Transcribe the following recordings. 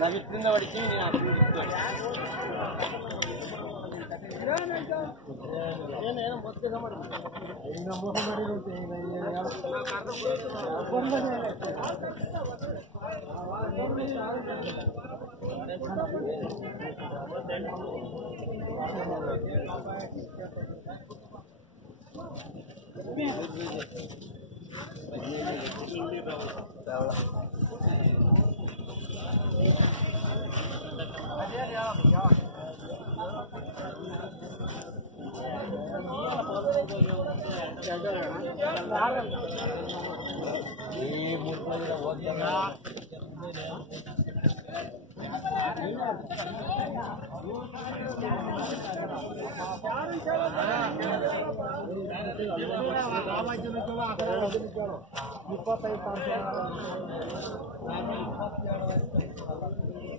ನಾವಿತ್ತಿಂದ ಹೊಡಿತೀವಿ ನೀನು ಹಾಕಿ ಏನೇನು ಮೊದಲು ಮಾಡಿ ಈಗ ಮೋಸ ಮಾಡಿರುತ್ತೆ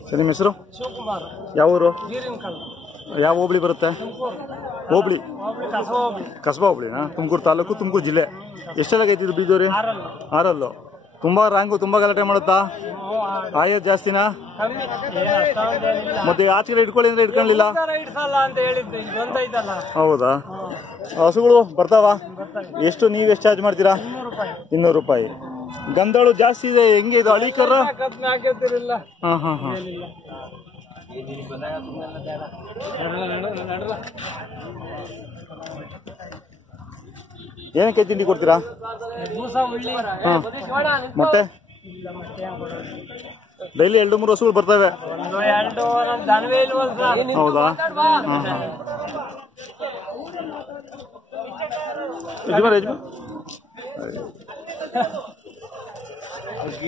ಸರ್ ನಿಮ್ಮ ಹೆಸರು? ಶಿವಕುಮಾರ್. ಯಾವ ಊರು? ನೀರಿನಕಲ್. ಯಾವ ಹೋಬಳಿ ಬರುತ್ತೆ? ಹೋಬಳಿ ಕಸಬಾ ಹೋಬಳಿನಾ? ತುಮಕೂರು ತಾಲೂಕು, ತುಮಕೂರು ಜಿಲ್ಲೆ. ಎಷ್ಟೆಲ್ಲಾಗೈತಿ ಇದು ಬೀಜೋರಿ? 6. ತುಂಬಾ ರಾಂಗು, ತುಂಬಾ ಗಲಾಟೆ ಮಾಡುತ್ತಾ? ಆಯತ್ ಜಾಸ್ತಿನಾ? ಮತ್ತೆ ಆಚೆ ಇಟ್ಕೊಳ್ಳಿ ಅಂದ್ರೆ ಇಟ್ಕೊಳ್ಳಿಲ್ಲ? ಹೌದಾ? ಹಸುಗಳು ಬರ್ತಾವ? ಎಷ್ಟು ನೀವೆಷ್ಟು ಚಾರ್ಜ್ ಮಾಡ್ತೀರಾ? 200 ರೂಪಾಯಿ. ಗಂಧಾಳು ಜಾಸ್ತಿ ಇದೆ, ಹೆಂಗೆ ಇದು ಅಳಿಕರ? ಹಾ ಹಾ ಹಾ. ಏನಕ್ಕೆ ತಿಂಡಿ ಕೊಡ್ತೀರಾ? ಮತ್ತೆ ಡೈಲಿ 2-3 ಹಸುಗಳು ಬರ್ತವೆ? ಹೌದಾ? ಯಜಮಾನ್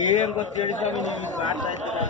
ಏನ್ ಗೊತ್ತೇಳಿ ಸ್ವಾಮಿ, ನೀವು ಮಾಡ್ತಾ ಇದ್ದೀರಾ?